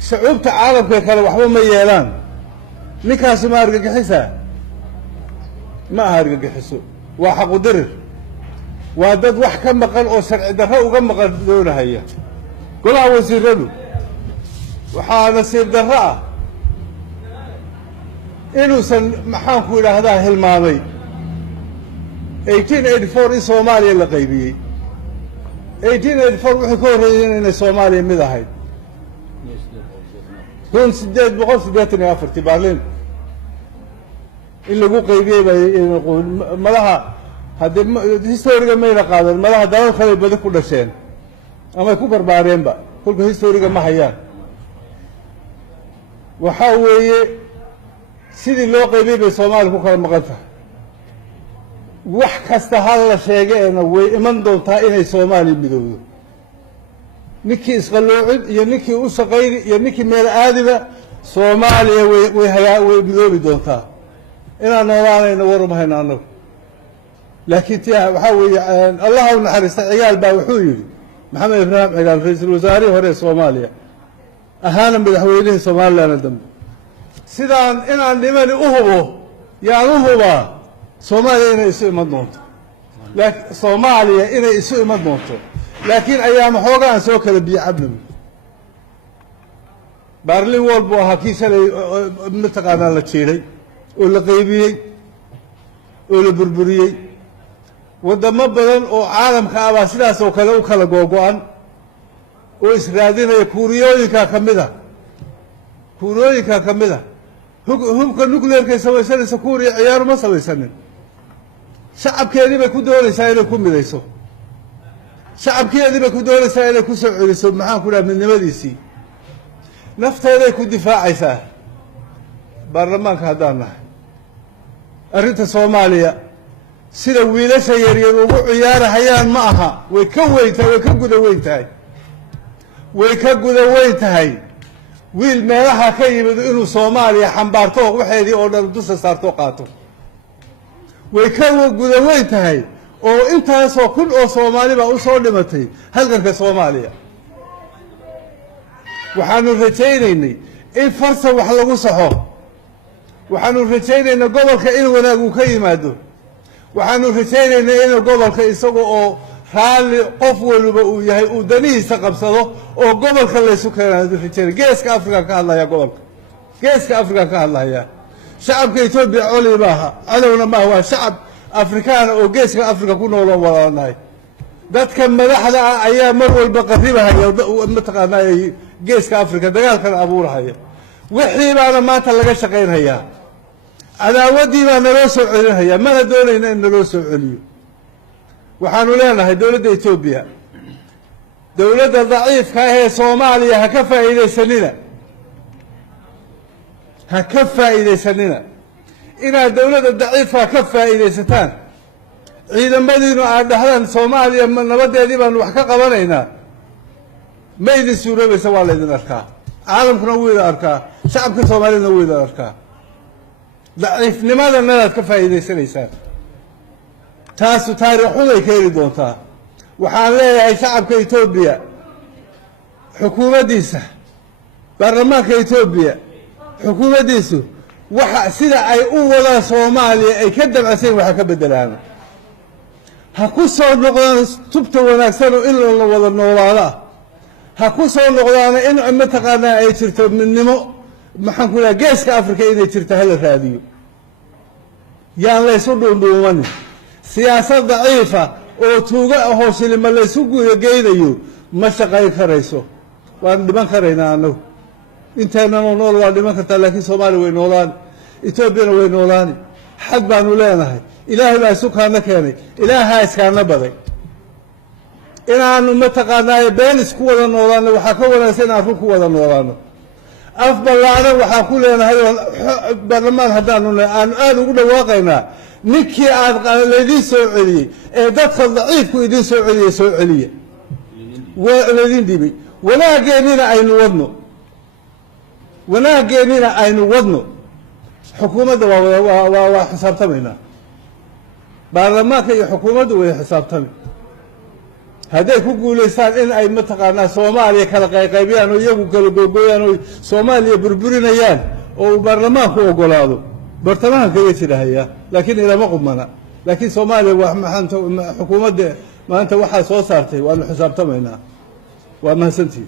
شعوبة عالم كلا وحبا ما يلان نكاس ما أرجع حسا ما أرجع حسو وحق درر وادد وحكم مقال أو سرع درها وقم مقال دونه هي كلها وزير له وحانا سير درها إنه سن محام كولا هذا هالماضي 1884 in Soomaaliya la qaybiyay 1884 wuxuu ka horreeyay in Soomaaliya mid ahayd 1884 Berlin in lagu qaybiyay madaxa hadii historiga meela qaadan madaxa dalal kale bada ku dhasheen ama ku barbaareenba kulka historiga ma hayaan waxa weeye sidii loo qaybiyay Soomaaliya ku kala maqan tahay wax kasta hal la sheegayna way iman doontaa inay Soomaaliya midowdo ninkii isqaloocid iyo ninkii u shaqeeyay iyo ninkii meel aadiba Soomaaliya way midoobi doontaa inaan noolaanayna warumahayna anagu laakiin tii waxa weeye Allah u naxariista ciyaal baa wuxuu yiri Maxamed Ibrahim ciyaal ra'iisul wasaare hore Soomaaliya ahaana madaxweynaha Soomaaliya dambe sidaan inaan dhimani u hubo yaan u hubaa Soomaaliya inay isu iman doonto laakiin Soomaaliya inay isu iman doonto laakiin ayaam xoogaan soo kala biyacabnimo Berlin Wall buu ahaa kii shalay mataqaanaa la jeeray oo la qaybiyay oo la burburiyay wadamo badan oo caalamka ah sidaas oo kale u kala googo'an oo israadinaya kuuriyooyinka kamida hubka nuclearka samaysanaysa kuuriya ciyaar ma samaysanin shacabkeedii bay ku doonaysaa inay ku midayso shacabkeedii bay ku doonaysaa inay ku soo celiso maxaan ku dhahay midnimadiisii nafteeday ku difaacaysaa baarlamaanka haddaan nahay arrinta Soomaaliya sida wiilasha yaryar ugu ciyaarahayaan ma aha way ka guda weyn tahay wiil meelaha ka yimid inuu Soomaaliya xambaarto waxeedii oo dhan dusha saarto qaato way ka guda weyn tahay oo intaas oo kun oo Soomaali baa u soo dhimatay halganka Soomaaliya waxaanu rajaynaynay in farsa wax lagu saxo waxaanu rajaynaynaa gobolka in wanaag uu ka yimaado waxaanu rajaynaynaa in gobolka isaga oo raali qof walba uu yahay uu danihiisa qabsado oo gobolka la isu keenayo rajaynayo geeska Afrika ka hadlaya gobolka geeska Afrika ka hadlaya shacabka Itoobiya colibaha alawna ma waa shacab Afrikaan oo geeska Afrika ku nool oo walaalahay dadka madaxda ayaa mar walba qaribahaya mataqaanaa geeska Afrika dagaalkan abuurahaya wixii baana maanta laga shaqeynaya adaawadii baa naloo soo celinaya mana doonayna in naloo soo celiyo waxaanu leenahay dawladda Itoobiya dawladda daciifka ah ee Soomaaliya ha ka faa'iideysanina inaad dawladda daciifka ka faa'iideysataan ciidamadiinu aad dhahdaan Soomaaliya nabadeedii baan wax ka qabanaynaa ma idin suuroobaysa waa la idin arkaa caalamkuna wuu idin arkaa shacabka Soomaaliyana wuu idin arkaa daciifnimada nadaad ka faa'iideysanaysaan taasu taariikhuday keeni doontaa waxaan leeyahay shacabka Itoobiya xukuumaddiisa baarlamaanka Itoobiya xukuumaddiisu waxa sida ay u wada Soomaaliya ay ka dabacsan waxa ka bedelaan ha ku soo noqdaan tubta wanaagsan oo in la wada noolaado ha ku soo noqdaan in mataqaanaa ay jirto midnimo maxaan ku leeyahay geeska Afrika inay jirto hal raadiyo yaan la isu dhuundhuuman siyaasad daciifa oo tuuga ah shilima la isu geedayo ma shaqayn karayso waan dhiman karaynaa anagu inteena nool waa dhiman kartaa laakiin Soomaaliya way noolaan Itoobiyana way noolaan xad baanu leenahay ilaahay baa isu kaana keenay ilaahay iskaana baday inaanu mataqaanaa been isku wada noolaano waxa ka wanaagsan inaan ku wada noolaano afbalaana waxa ku leenahay baarlamaan haddaanu aan aad ugu dhawaaqaynaa ninkii aad leedin soo celiyay ee dadka daciifku idin soo celiya leedin dhibay wanaageenina aynu wadno xukuumadda waa xisaabtamayna baarlamaanka iyo xukuumadda way xisaabtamay hadday ku guulaystaan in ay mataqaanaa soomaaliya kala qayqaybiyaan oo iyagu kala googooyaan oo soomaaliya burburinayaan oo uu baarlamaanku ogolaado bartamahan kaga jirahayaa laakiin ilama qubmana laakiin soomaaliya waa xukuumadda maanta waxaa soo saartay waanu xisaabtamaynaa waa mahadsantihi